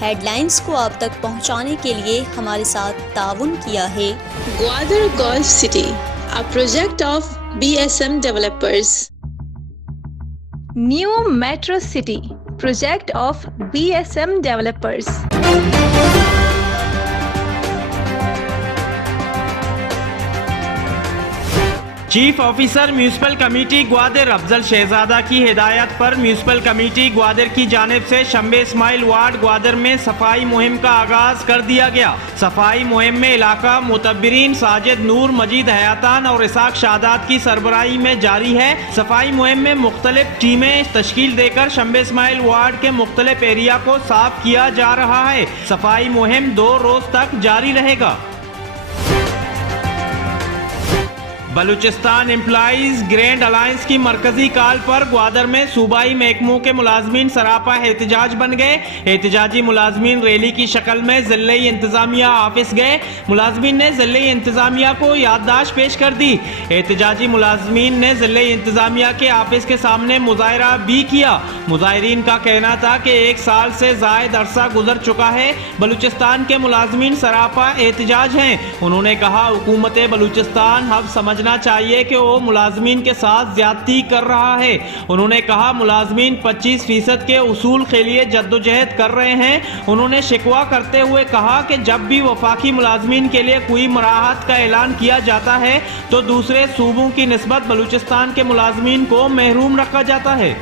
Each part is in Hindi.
हेडलाइंस को आप तक पहुंचाने के लिए हमारे साथ ताउन किया है Gwadar golf city, a project of BSM developers. New Metro City, project of BSM developers. Chief officer municipal committee Gwadar Afzal Shahzada की हिदायत पर म्यूनिसिपल कमेटी ग्वादर की जानिब से शंबे इस्माइल वार्ड ग्वादर में सफाई मुहिम का आगाज कर दिया गया। सफाई मुहिम में इलाका मुतब्बिरीन साजिद नूर, मजीद हयातान और इसाक शादात की सरबराही में जारी है। सफाई मुहिम में मुख्तलिफ टीमें तश्कील देकर शंबे इस्माइल वार्ड के मुख्तलिफ एरिया को साफ किया जा रहा है। सफाई मुहिम 2 रोज तक जारी रहेगा। बलूचिस्तान एम्प्लॉइज ग्रैंड अलायंस की मरकजी कॉल पर ग्वादर में सूबाई महकमों के मुलाजमीन सरापा एहतजाज बन गए। एहतजाजी मुलाजमीन रैली की शक्ल में ज़िले इंतजामिया ऑफिस गए। मुलाजमीन ने ज़िले इंतजामिया को याददाश्त पेश कर दी। एहतजाजी मुलाजमीन ने ज़िले इंतजामिया के ऑफिस के सामने मुजाहरा भी किया। मुजाहिरीन का कहना था कि 1 साल से ज़ायद अरसा गुजर चुका है। बलूचिस्तान के मुलाजमीन सरापा एहतजाज हैं। उन्होंने कहा हुकूमत बलूचिस्तान अब समझना चाहिए कि वो मुलाजमीन के साथ ज्यादती कर रहा है। उन्होंने कहा मुलाजमीन 25% के उसूल के लिए जद्दोजहद कर रहे हैं। उन्होंने शिकवा करते हुए कहा कि जब भी वफाकी मुलाजमीन के लिए कोई मराहत का ऐलान किया जाता है तो दूसरे सूबों की निस्बत बलूचिस्तान के मुलाजमीन को महरूम रखा जाता है।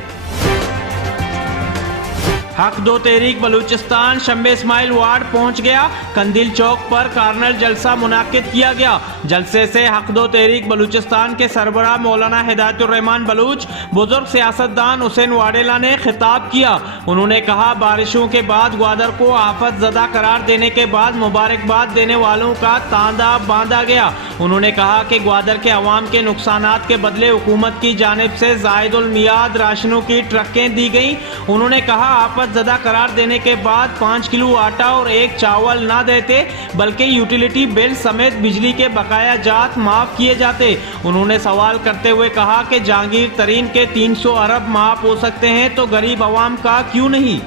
हक दो तहरीक बलूचिस्तान शंबे इस्माइल वार्ड पहुंच गया। कंदिल चौक पर कार्नल जलसा मुनाकिद किया गया। जलसे से हक दो तहरीक बलूचिस्तान के सरबराह मौलाना हिदायतुर्रहमान बलूच, बुजुर्ग सियासतदान हुसैन वाडेला ने खिताब किया। उन्होंने कहा बारिशों के बाद ग्वादर को आफत ज़दा करार देने के बाद मुबारकबाद देने वालों का तांदा बांधा गया। उन्होंने कहा कि ग्वादर के अवाम के नुकसानात के बदले हुकूमत की जानिब से ज़ायदुल मियाद राशनों की ट्रकें दी गई। उन्होंने कहा आफत ज़दा करार देने के बाद 5 किलो आटा और 1 चावल ना देते बल्कि यूटिलिटी बिल समेत बिजली के बकाया जात माफ किए जाते। उन्होंने सवाल करते हुए कहा कि जहांगीर तरीन के 300 अरब माफ हो सकते हैं तो गरीब अवाम का क्यों नहीं।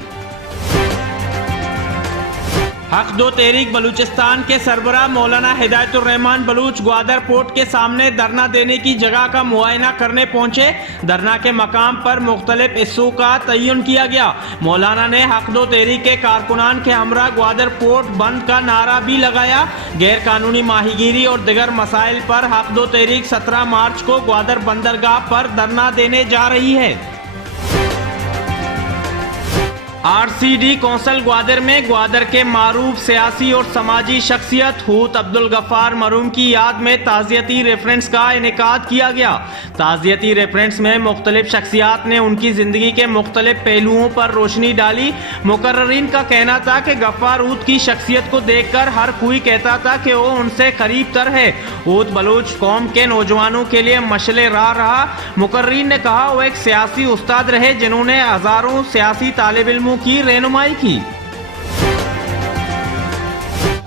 हक दो तहरीक बलूचिस्तान के सरबराह मौलाना हिदायतुर्रहमान बलूच ग्वादर पोर्ट के सामने धरना देने की जगह का मुआयना करने पहुंचे। धरना के मकाम पर मुख्तलिफ हिस्सों का तयन किया गया। मौलाना ने हक दो तहरीक के कारकुनान के हमरा ग्वादर पोर्ट बंद का नारा भी लगाया। गैर कानूनी माहीगीरी और दिगर मसाइल पर हक दो तहरीक 17 मार्च को ग्वादर बंदरगाह पर धरना देने जा रही है। आरसीडी कौंसल ग्वादर में ग्वादर के मारूफ सियासी और समाजी शख्सियत हूत अब्दुल गफ्फार मरूम की याद में ताज़ियती रेफरेंस का इनेकाद किया गया। ताज़ियती रेफरेंस में मुख्तलिफ शख्सियात ने उनकी ज़िंदगी के मुख्तलिफ पहलुओं पर रोशनी डाली। मुकर्ररीन का कहना था कि गफ्फार हूत की शख्सियत को देख कर हर कोई कहता था कि वो उनसे करीब तर है। हूत बलूच कौम के नौजवानों के लिए मशले राह रहा। मुकर्ररीन ने कहा वो एक सियासी उस्ताद रहे जिन्होंने हज़ारों सियासी तालिब इल्मों की रहनुमाई की।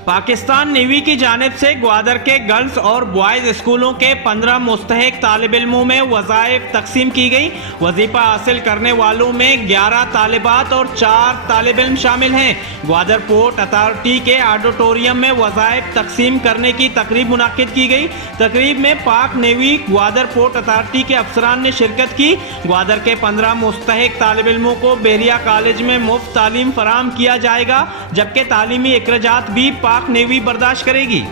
पाकिस्तान नेवी की जानिब से ग्वादर के गर्ल्स और बॉयज़ स्कूलों के 15 मुस्तहिक तालिब इल्मों में वज़ाइफ तकसीम की गई। वजीफ़ा हासिल करने वालों में 11 तालिबात और 4 तालिब इल्म शामिल हैं। ग्वादर पोर्ट अथॉरिटी के ऑडिटोरियम में वज़ाइफ तकसीम करने की तकरीब मुनाकिद की गई। तकरीब में पाक नेवी ग्वादर पोर्ट अथॉरिटी के अफसरान ने शिरकत की। ग्वादर के 15 मुस्तहिक तालिब इल्मों को बेरिया कॉलेज में मुफ्त तालीम फराहम किया जाएगा, जबकि तालीमी अखराजात भी पाक नेवी बर्दाश्त करेगी।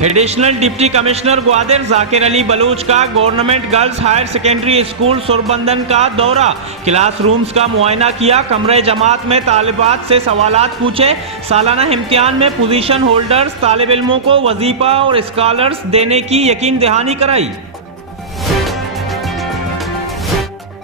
Additional deputy commissioner Gwadar Zakir Ali Baloch का government girls higher secondary school Surbandan का दौरा। क्लासरूम्स का मुआयना किया। कमरे जमात में तालिबात से सवालात पूछे। सालाना इम्तिहान में पोजीशन होल्डर्स तालिब इल्मों को वजीफा और स्कॉलर्स देने की यकीन दहानी कराई।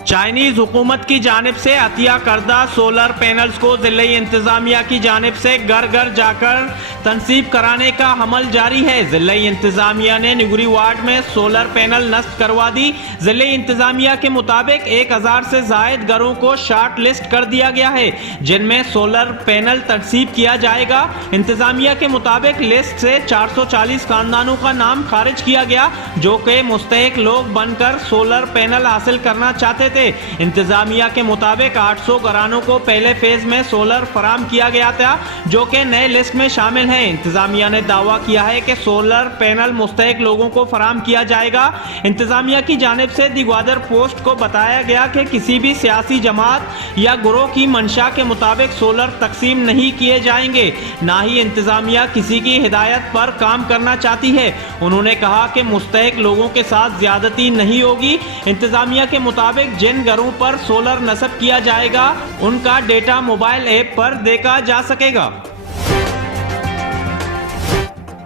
चाइनीज हुकूमत की जानिब से अतिया करदा सोलर पैनल्स को ज़िले इंतजामिया की जानिब से घर घर जाकर तनसीब कराने का अमल जारी है। ज़िले इंतजामिया ने निगुरी वार्ड में सोलर पैनल नस्ब करवा दी। ज़िले इंतजामिया के मुताबिक 1000 से जायद घरों को शार्ट लिस्ट कर दिया गया है जिनमें सोलर पैनल तनसीब किया जाएगा। इंतजामिया के मुताबिक लिस्ट से 440 खानदानों का नाम खारिज किया गया जो कि मुस्तहिक लोग बनकर सोलर पैनल हासिल करना चाहते थे। है। इंतजामिया के मुताबिक 800 घरानों को पहले फेज में सोलर फराम किया गया था, जो कि नए लिस्ट में शामिल है। इंतजामिया ने दावा किया है कि सोलर पैनल मुस्तहिक लोगों को फराम किया जाएगा। इंतजामिया की जानिब से दी ग्वादर पोस्ट को बताया गया कि किसी भी सियासी जमात या गिरोह की मंशा के मुताबिक सोलर तकसीम नहीं किए जाएंगे, ना ही इंतजामिया किसी की हिदायत पर काम करना चाहती है। उन्होंने कहा कि मुस्तहिक लोगों के साथ ज्यादती नहीं होगी। इंतजामिया के मुताबिक जिन घरों पर सोलर नस्ब किया जाएगा उनका डेटा मोबाइल ऐप पर देखा जा सकेगा।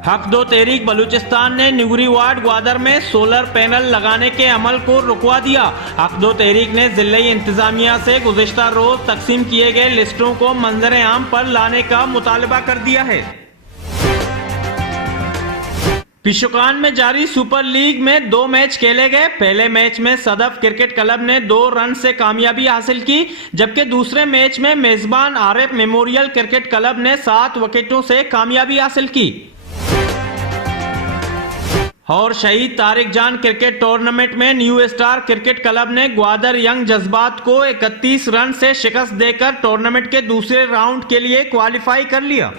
हक दो तहरीक बलूचिस्तान ने निगुरी वार्ड ग्वादर में सोलर पैनल लगाने के अमल को रुकवा दिया। हक दो तहरीक ने जिले इंतजामिया से गुज़िश्ता रोज तकसीम किए गए लिस्टों को मंजर आम पर लाने का मुतालबा कर दिया है। पिशोकान में जारी सुपर लीग में 2 मैच खेले गए। पहले मैच में सदफ क्रिकेट क्लब ने 2 रन से कामयाबी हासिल की, जबकि दूसरे मैच में मेजबान आरिफ मेमोरियल क्रिकेट क्लब ने 7 विकेटों से कामयाबी हासिल की। और शहीद तारिक जान क्रिकेट टूर्नामेंट में न्यू स्टार क्रिकेट क्लब ने ग्वादर यंग जज्बात को 31 रन से शिकस्त देकर टूर्नामेंट के दूसरे राउंड के लिए क्वालिफाई कर लिया।